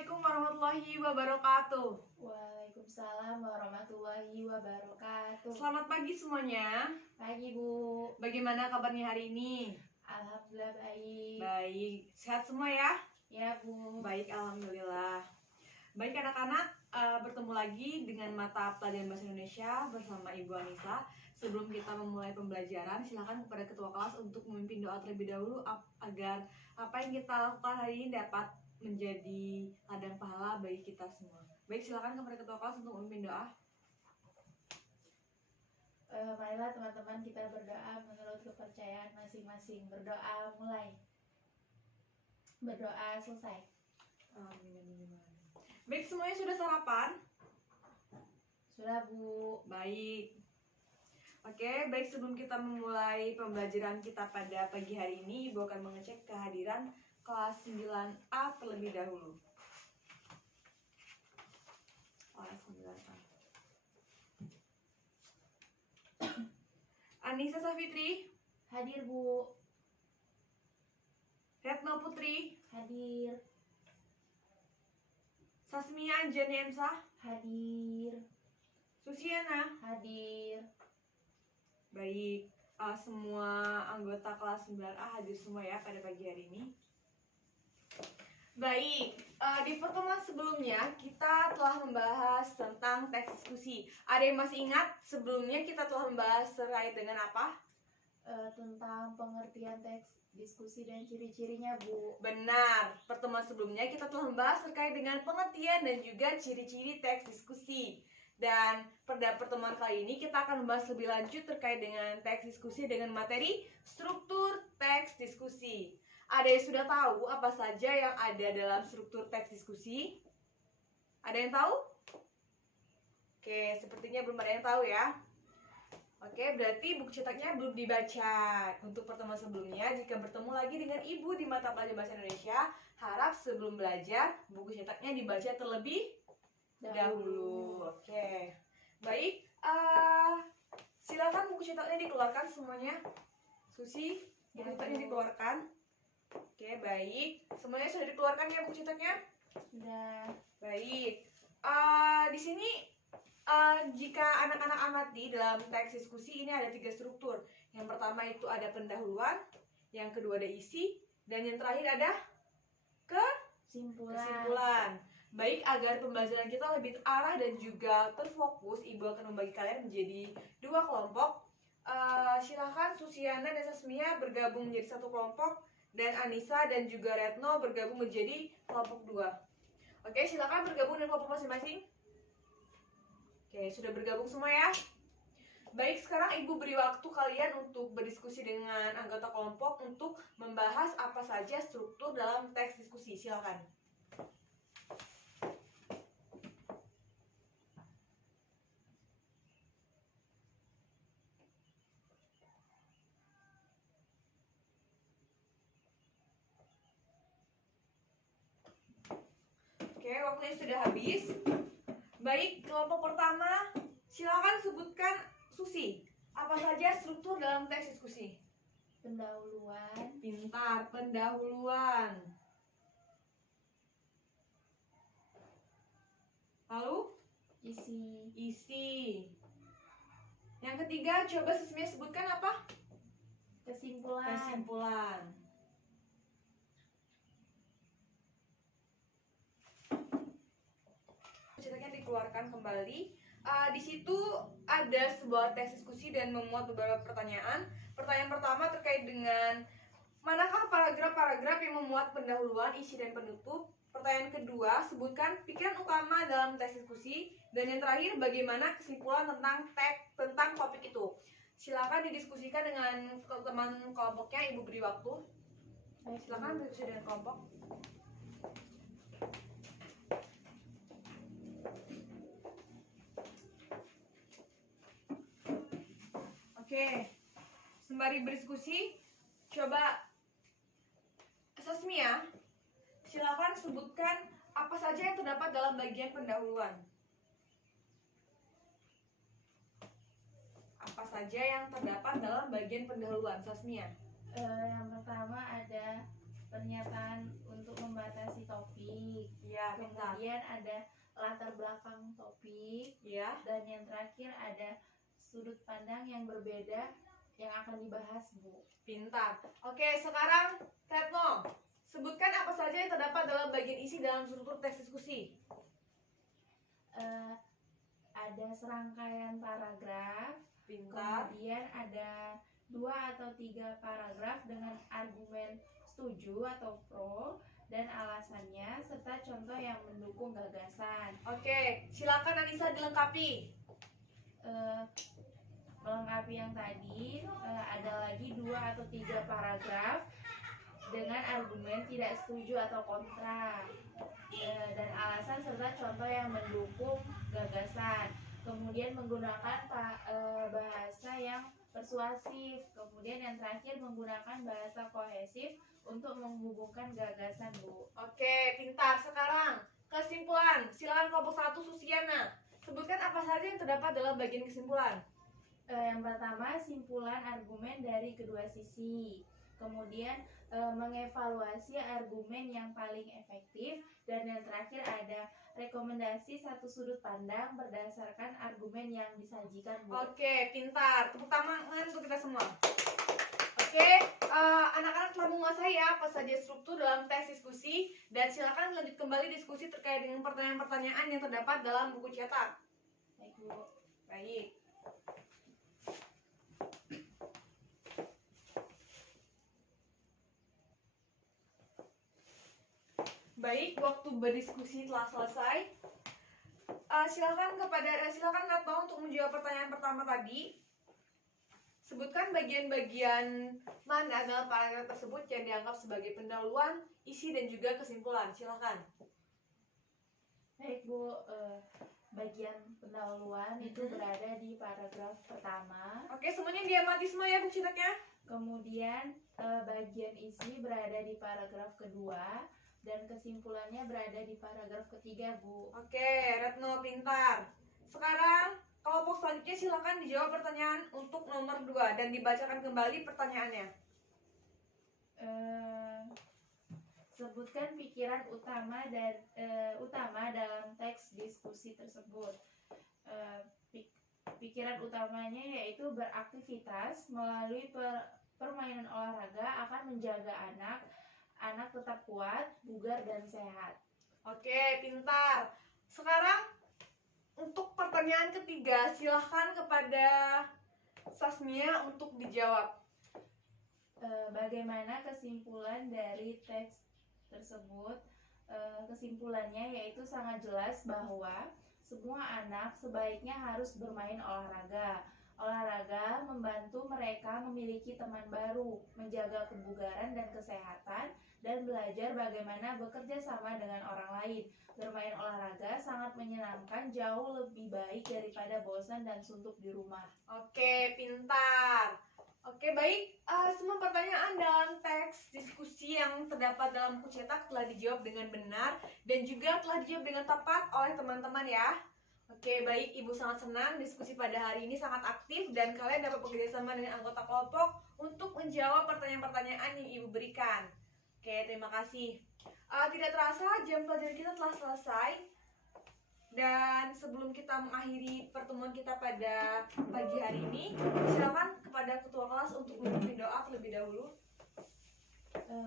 Assalamualaikum warahmatullahi wabarakatuh. Waalaikumsalam warahmatullahi wabarakatuh. Selamat pagi semuanya. Pagi Bu. Bagaimana kabarnya hari ini? Alhamdulillah baik. Baik, sehat semua ya? Ya Bu. Baik, alhamdulillah. Baik anak-anak, bertemu lagi dengan mata pelajaran bahasa Indonesia bersama Ibu Anissa. Sebelum kita memulai pembelajaran, silakan kepada ketua kelas untuk memimpin doa terlebih dahulu agar apa yang kita lakukan hari ini dapat menjadi ladang pahala bagi kita semua. Baik, silakan kepada ketua kelas untuk memimpin doa. Marilah teman-teman kita berdoa menurut kepercayaan masing-masing. Berdoa mulai. Berdoa selesai. Amin. Baik, semuanya sudah sarapan? Sudah Bu. Baik. Oke, baik, sebelum kita memulai pembelajaran kita pada pagi hari ini, Ibu akan mengecek kehadiran kelas 9A terlebih dahulu. Kelas 9A. Anissa Safitri, Hadir Bu. Retno Putri, Hadir. Sasmia Anjani Emsah, Hadir. Susiana. Hadir. Baik, semua anggota kelas 9A hadir semua ya pada pagi hari ini. Baik, di pertemuan sebelumnya kita telah membahas tentang teks diskusi. Ada yang masih ingat sebelumnya kita telah membahas terkait dengan apa? Tentang pengertian teks diskusi dan ciri-cirinya Bu. Benar, pertemuan sebelumnya kita telah membahas terkait dengan pengertian dan juga ciri-ciri teks diskusi. Dan pada pertemuan kali ini kita akan membahas lebih lanjut terkait dengan teks diskusi dengan materi struktur teks diskusi. Ada yang sudah tahu apa saja yang ada dalam struktur teks diskusi? Ada yang tahu? Oke, sepertinya belum ada yang tahu ya. Oke, berarti buku cetaknya belum dibaca. Untuk pertemuan sebelumnya, jika bertemu lagi dengan Ibu di mata pelajaran bahasa Indonesia, harap sebelum belajar, buku cetaknya dibaca terlebih dahulu. Oke, baik. Silakan buku cetaknya dikeluarkan semuanya. Susi, buku cetaknya dikeluarkan. Oke, baik. Semuanya sudah dikeluarkan ya buku cetaknya? Sudah. Baik. Di sini jika anak-anak amati dalam teks diskusi ini ada 3 struktur. Yang pertama itu ada pendahuluan, yang kedua ada isi, dan yang terakhir ada kesimpulan. Baik, agar pembelajaran kita lebih terarah dan juga terfokus, Ibu akan membagi kalian menjadi 2 kelompok. Silahkan Susiana dan Sasmia bergabung menjadi 1 kelompok, dan Anissa dan juga Retno bergabung menjadi kelompok 2. Oke, silakan bergabung dengan kelompok masing-masing. Oke, sudah bergabung semua ya? Baik, sekarang Ibu beri waktu kalian untuk berdiskusi dengan anggota kelompok untuk membahas apa saja struktur dalam teks diskusi. Silakan. Oke, waktunya sudah habis. Baik, kelompok pertama, silakan sebutkan Susi. Apa saja struktur dalam teks diskusi? Pendahuluan. Pintar, pendahuluan. Lalu? Isi. Yang ketiga, coba Sesmia sebutkan apa? Kesimpulan. Cetaknya dikeluarkan kembali. Di situ ada sebuah teks diskusi dan memuat beberapa pertanyaan. Pertanyaan pertama terkait dengan manakah paragraf-paragraf yang memuat pendahuluan, isi, dan penutup. Pertanyaan kedua, sebutkan pikiran utama dalam teks diskusi. Dan yang terakhir, bagaimana kesimpulan tentang topik itu. Silakan didiskusikan dengan teman kelompoknya. Ibu beri waktu. Silakan berdiskusi dengan kelompok. Oke, sembari berdiskusi, coba Sasmia, silakan sebutkan apa saja yang terdapat dalam bagian pendahuluan. Apa saja yang terdapat dalam bagian pendahuluan, Sasmia? Yang pertama ada pernyataan untuk membatasi topik. Iya, pintar. Kemudian ada latar belakang topik. Iya. Dan yang terakhir ada sudut pandang yang berbeda yang akan dibahas, Bu. Pintar. Oke, sekarang Retno, sebutkan apa saja yang terdapat dalam bagian isi dalam struktur teks diskusi. Ada serangkaian paragraf. Pintar. Kemudian ada 2 atau 3 paragraf dengan argumen setuju atau pro dan alasannya serta contoh yang mendukung gagasan. Oke, silakan Anissa dilengkapi. Melengkapi yang tadi, ada lagi 2 atau 3 paragraf dengan argumen tidak setuju atau kontra, dan alasan serta contoh yang mendukung gagasan. Kemudian menggunakan bahasa yang persuasif. Kemudian yang terakhir menggunakan bahasa kohesif untuk menghubungkan gagasan, Bu. Oke, pintar. Sekarang kesimpulan. Silakan kelompok 1 Susiana. Sebutkan apa saja yang terdapat dalam bagian kesimpulan. Yang pertama, simpulan argumen dari kedua sisi. Kemudian mengevaluasi argumen yang paling efektif. Dan yang terakhir ada rekomendasi satu sudut pandang berdasarkan argumen yang disajikan, Bu. Oke, pintar. Tepuk tangan untuk kita semua. Oke, anak-anak telah menguasai apa saja struktur dalam teks diskusi. Dan silakan lanjut kembali diskusi terkait dengan pertanyaan-pertanyaan yang terdapat dalam buku cetak. Baik, Bu. Baik. Baik, waktu berdiskusi telah selesai. Silakan Retno untuk menjawab pertanyaan pertama tadi. Sebutkan bagian-bagian mana dalam paragraf tersebut yang dianggap sebagai pendahuluan, isi dan juga kesimpulan. Silakan. Baik, Bu. Bagian pendahuluan itu berada di paragraf pertama. Oke, semuanya diamati semua ya buku cetaknya. Kemudian bagian isi berada di paragraf kedua. Dan kesimpulannya berada di paragraf ketiga, Bu. Oke, Retno pintar. Sekarang kelompok selanjutnya silakan dijawab pertanyaan untuk nomor 2 dan dibacakan kembali pertanyaannya. Sebutkan pikiran utama dalam teks diskusi tersebut. Pikiran utamanya yaitu beraktivitas melalui permainan olahraga akan menjaga anak tetap kuat, bugar, dan sehat. Oke, pintar. Sekarang untuk pertanyaan ketiga, silahkan kepada Sasmia untuk dijawab. Bagaimana kesimpulan dari teks tersebut? Kesimpulannya yaitu sangat jelas bahwa semua anak sebaiknya harus bermain olahraga. Olahraga membantu mereka memiliki teman baru, menjaga kebugaran dan kesehatan, dan belajar bagaimana bekerja sama dengan orang lain. Bermain olahraga sangat menyenangkan, jauh lebih baik daripada bosan dan suntuk di rumah. Oke, pintar. Oke, baik. Semua pertanyaan dalam teks diskusi yang terdapat dalam buku cetak telah dijawab dengan benar dan juga telah dijawab dengan tepat oleh teman-teman ya. Oke, baik. Ibu sangat senang diskusi pada hari ini sangat aktif dan kalian dapat bekerjasama dengan anggota kelompok untuk menjawab pertanyaan-pertanyaan yang Ibu berikan. Oke, terima kasih. Tidak terasa jam pelajaran kita telah selesai. Dan sebelum kita mengakhiri pertemuan kita pada pagi hari ini, silakan kepada ketua kelas untuk memimpin doa terlebih dahulu.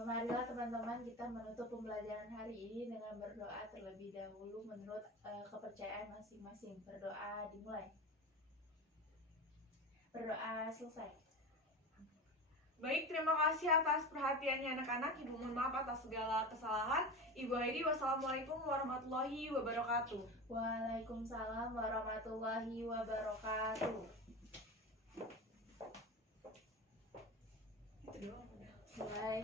Marilah teman-teman kita menutup pembelajaran hari ini dengan berdoa terlebih dahulu menurut kepercayaan masing-masing. Berdoa dimulai. Berdoa selesai. Baik, terima kasih atas perhatiannya anak-anak. Ibu mohon maaf atas segala kesalahan. Ibu Heidi, wassalamualaikum warahmatullahi wabarakatuh. Waalaikumsalam warahmatullahi wabarakatuh. Itu doang udah. Baik.